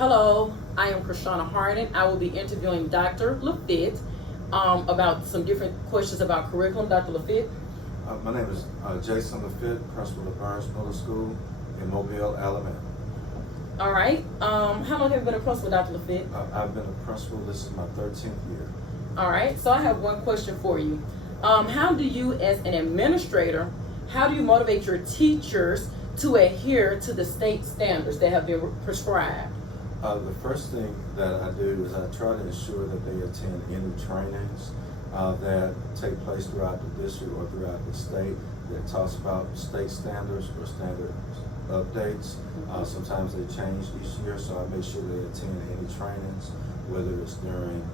Hello, I am Krishana Hardin. I will be interviewing Dr. Lafitte about some different questions about curriculum. Dr. Lafitte. My name is Jason Lafitte, principal of Burns Middle School in Mobile, Alabama. All right. How long have you been a principal, Dr. Lafitte? I've been a principal. This is my 13th year. All right. So I have one question for you. How do you, as an administrator, how do you motivate your teachers to adhere to the state standards that have been prescribed? The first thing that I do is I try to ensure that they attend any trainings that take place throughout the district or throughout the state that talks about state standards or standard updates. Sometimes they change each year, so I make sure they attend any trainings, whether it's during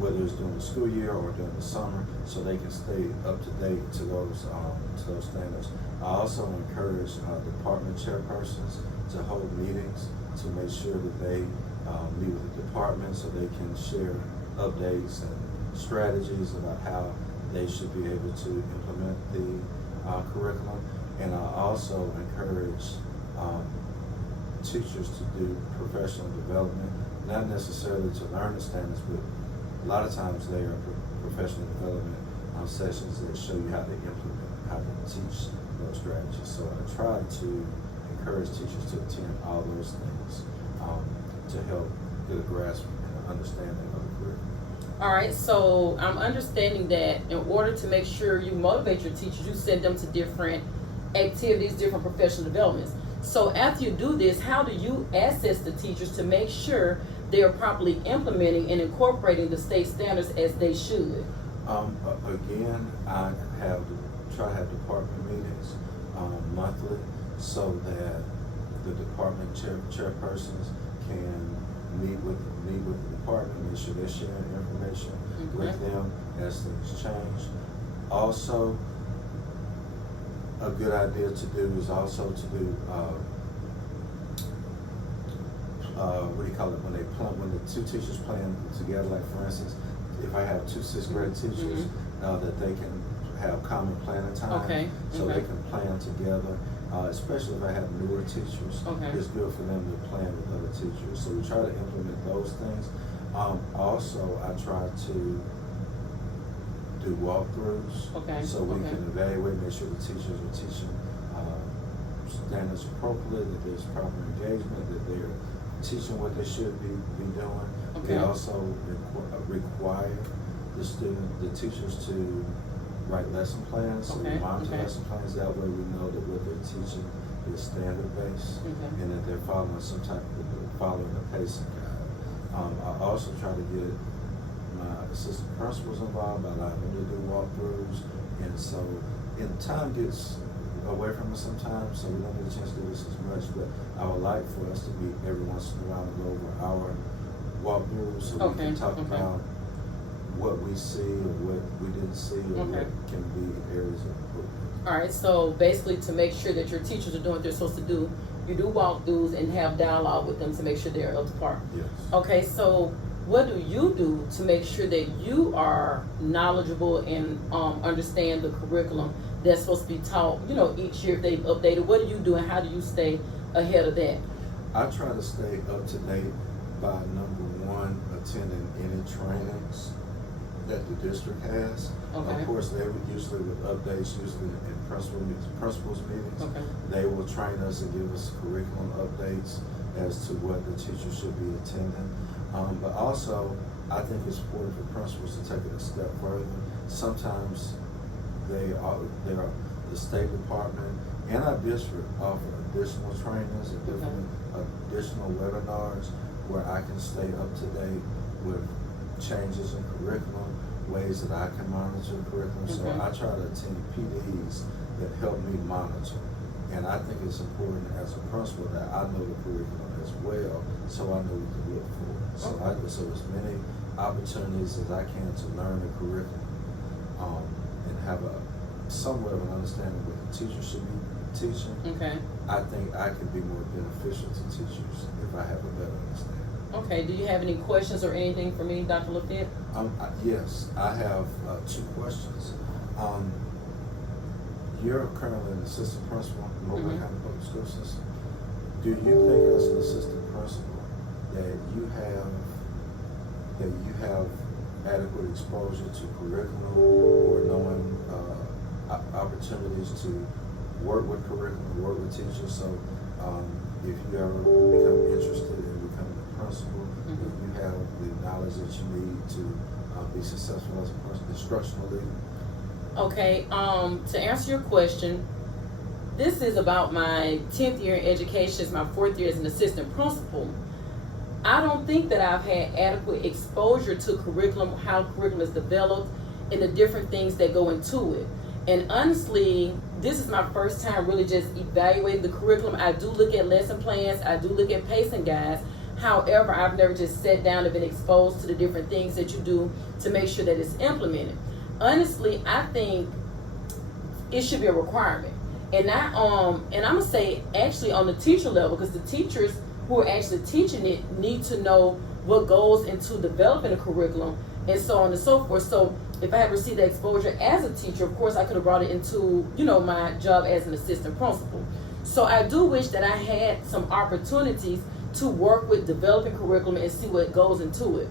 the school year or during the summer, so they can stay up to date to those standards. I also encourage department chairpersons to hold meetings to make sure that they meet with the department so they can share updates and strategies about how they should be able to implement the curriculum. And I also encourage teachers to do professional development, not necessarily to learn the standards, but a lot of times they are professional development sessions that show you how to implement, how to teach those strategies. So I try to encourage teachers to attend all those things to help get a grasp and understanding of the curriculum. All right, so I'm understanding that in order to make sure you motivate your teachers, you send them to different activities, different professional developments. So after you do this, how do you assess the teachers to make sure they are properly implementing and incorporating the state standards as they should? Again, I try to have department meetings monthly so that the department chairpersons can meet with the department, make sure they're sharing information with them as things change. Also, a good idea to do is also to do when the two teachers playing together, like for instance, if I have two sixth grade teachers, that they can have common planning time, so they can plan together. Especially if I have newer teachers, it's good for them to plan with other teachers. So we try to implement those things. Also, I try to do walkthroughs, so we can evaluate, make sure the teachers are teaching standards appropriately, that there's proper engagement, that they're teaching what they should be doing. They also require the teachers to write lesson plans, so we monitor lesson plans. That way we know that what they're teaching is standard based and that they're following a pacing guide. I also try to get my assistant principals involved by allowing them to do walkthroughs, and so time gets away from us sometimes, so we don't get a chance to do this as much, but I would like for us to meet every once in a while and go over our walkthroughs so we can talk about what we see or what we didn't see or what can be areas of improvement. All right, so basically to make sure that your teachers are doing what they're supposed to do, you do walkthroughs and have dialogue with them to make sure they're up to par. Yes. Okay, so what do you do to make sure that you are knowledgeable and understand the curriculum that's supposed to be taught, each year if they've updated? What do you do and how do you stay ahead of that? I try to stay up to date by, number one, attending any trainings that the district has. Of course, they would usually with updates, usually in principals meetings. They will train us and give us curriculum updates as to what the teacher should be attending. But also, I think it's important for principals to take it a step further. Sometimes the State Department and our district offer additional trainings and different additional webinars where I can stay up to date with changes in curriculum, ways that I can monitor curriculum. So I try to attend PDs that help me monitor. And I think it's important as a principal that I know the curriculum as well, so I know what to look for. So as many opportunities as I can to learn the curriculum and have somewhat of an understanding what the teacher should be teaching. I think I can be more beneficial to teachers if I have a better understanding. Okay, do you have any questions or anything for me, Dr. Lafitte? Yes, I have two questions. You're currently an assistant principal in Mobile County Public School System. Do you think as an assistant principal that you have adequate exposure to curriculum or knowing opportunities to work with curriculum, work with teachers? So if you ever become interested in becoming a principal, you have the knowledge that you need to be successful as an instructional leader? Okay, to answer your question, this is about my 10th year in education. It's my 4th year as an assistant principal. I don't think that I've had adequate exposure to curriculum, how curriculum is developed, and the different things that go into it. And honestly, this is my first time really just evaluating the curriculum. I do look at lesson plans, I do look at pacing guides. However, I've never just sat down and been exposed to the different things that you do to make sure that it's implemented. Honestly, I think it should be a requirement. And I'm gonna say actually on the teacher level, because the teachers who are actually teaching it need to know what goes into developing a curriculum and so on and so forth. So if I had received that exposure as a teacher, of course I could have brought it into, my job as an assistant principal. So I do wish that I had some opportunities to work with developing curriculum and see what goes into it.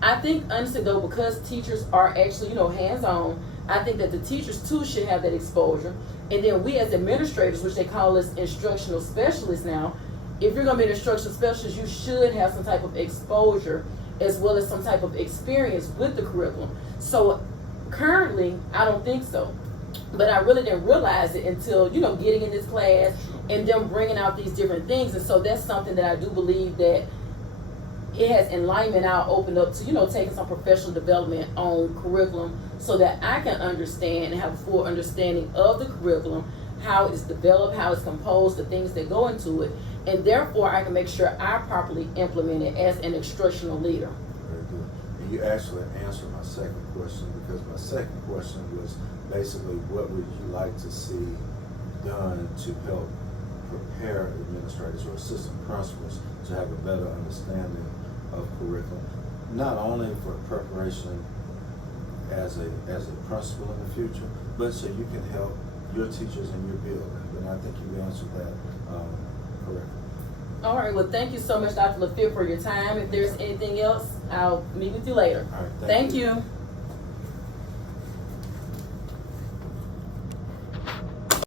I think honestly though, because teachers are actually, hands-on, I think that the teachers too should have that exposure. And then we as administrators, which they call us instructional specialists now, if you're going to be an instructional specialist, you should have some type of exposure as well as some type of experience with the curriculum. So currently, I don't think so. But I really didn't realize it until, getting in this class and them bringing out these different things. And so that's something that I do believe that it has enlightenment now opened up to, taking some professional development on curriculum so that I can understand and have a full understanding of the curriculum, how it's developed, how it's composed, the things that go into it. And therefore, I can make sure I properly implement it as an instructional leader. Very good. And you actually answered my second question, because my second question was basically what would you like to see done to help prepare administrators or assistant principals to have a better understanding of curriculum, not only for preparation as a principal in the future, but so you can help your teachers in your building. And I think you answered that correctly. All right, well, thank you so much, Dr. LaFitte, for your time. If there's anything else, I'll meet with you later. All right, thank you.